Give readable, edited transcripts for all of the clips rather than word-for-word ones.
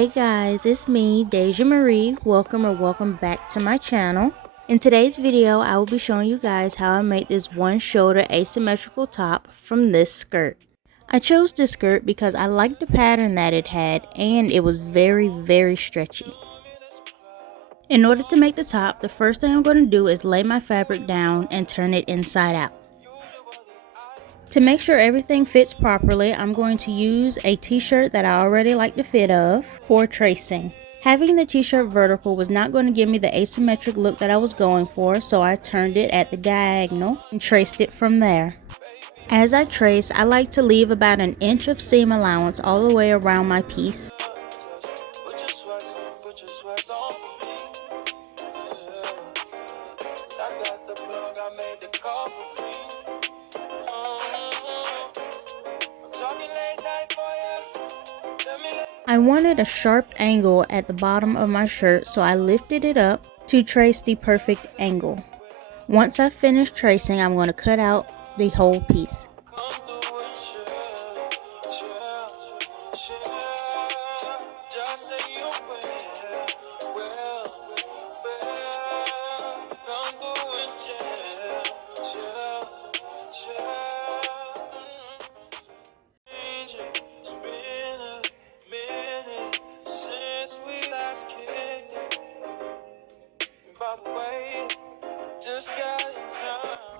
Hey guys, it's me, Deja Marie. Welcome back to my channel. In today's video, I will be showing you guys how I made this one shoulder asymmetrical top from this skirt. I chose this skirt because I liked the pattern that it had and it was very stretchy. In order to make the top, the first thing I'm going to do is lay my fabric down and turn it inside out. To make sure everything fits properly, I'm going to use a t-shirt that I already like the fit of for tracing. Having the t-shirt vertical was not going to give me the asymmetric look that I was going for, so I turned it at the diagonal and traced it from there. As I trace, I like to leave about an inch of seam allowance all the way around my piece. I wanted a sharp angle at the bottom of my shirt, so I lifted it up to trace the perfect angle. Once I finish tracing, I'm going to cut out the whole piece.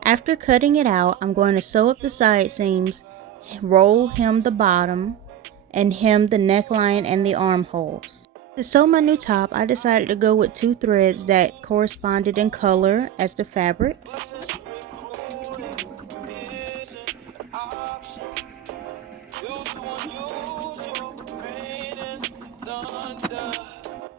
After cutting it out, I'm going to sew up the side seams, roll hem the bottom, and hem the neckline and the armholes. To sew my new top, I decided to go with 2 threads that corresponded in color as the fabric.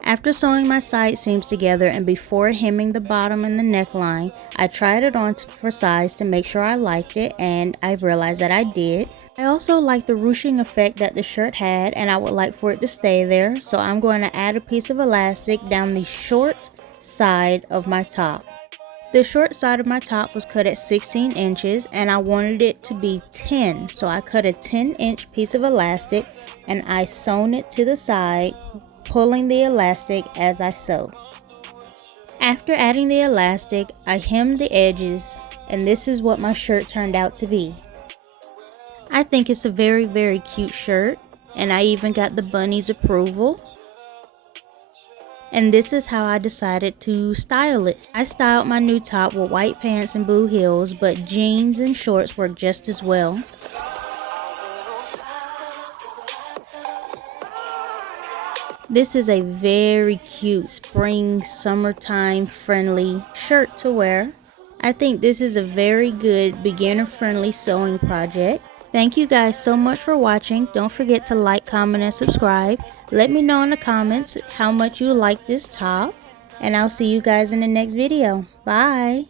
After sewing my side seams together and before hemming the bottom and the neckline, I tried it on for size to make sure I liked it, and I realized that I did. I also like the ruching effect that the shirt had, and I would like for it to stay there, so I'm going to add a piece of elastic down the short side of my top. The short side of my top was cut at 16 inches and I wanted it to be 10, so I cut a 10-inch piece of elastic and I sewn it to the side, pulling the elastic as I sew. After adding the elastic, I hemmed the edges, and this is what my shirt turned out to be. I think it's a very cute shirt, and I even got the bunny's approval. And this is how I decided to style it. I styled my new top with white pants and blue heels, but jeans and shorts work just as well. This is a very cute spring, summertime friendly shirt to wear. I think this is a very good beginner friendly sewing project. Thank you guys so much for watching. Don't forget to like, comment, and subscribe. Let me know in the comments how much you like this top. And I'll see you guys in the next video. Bye!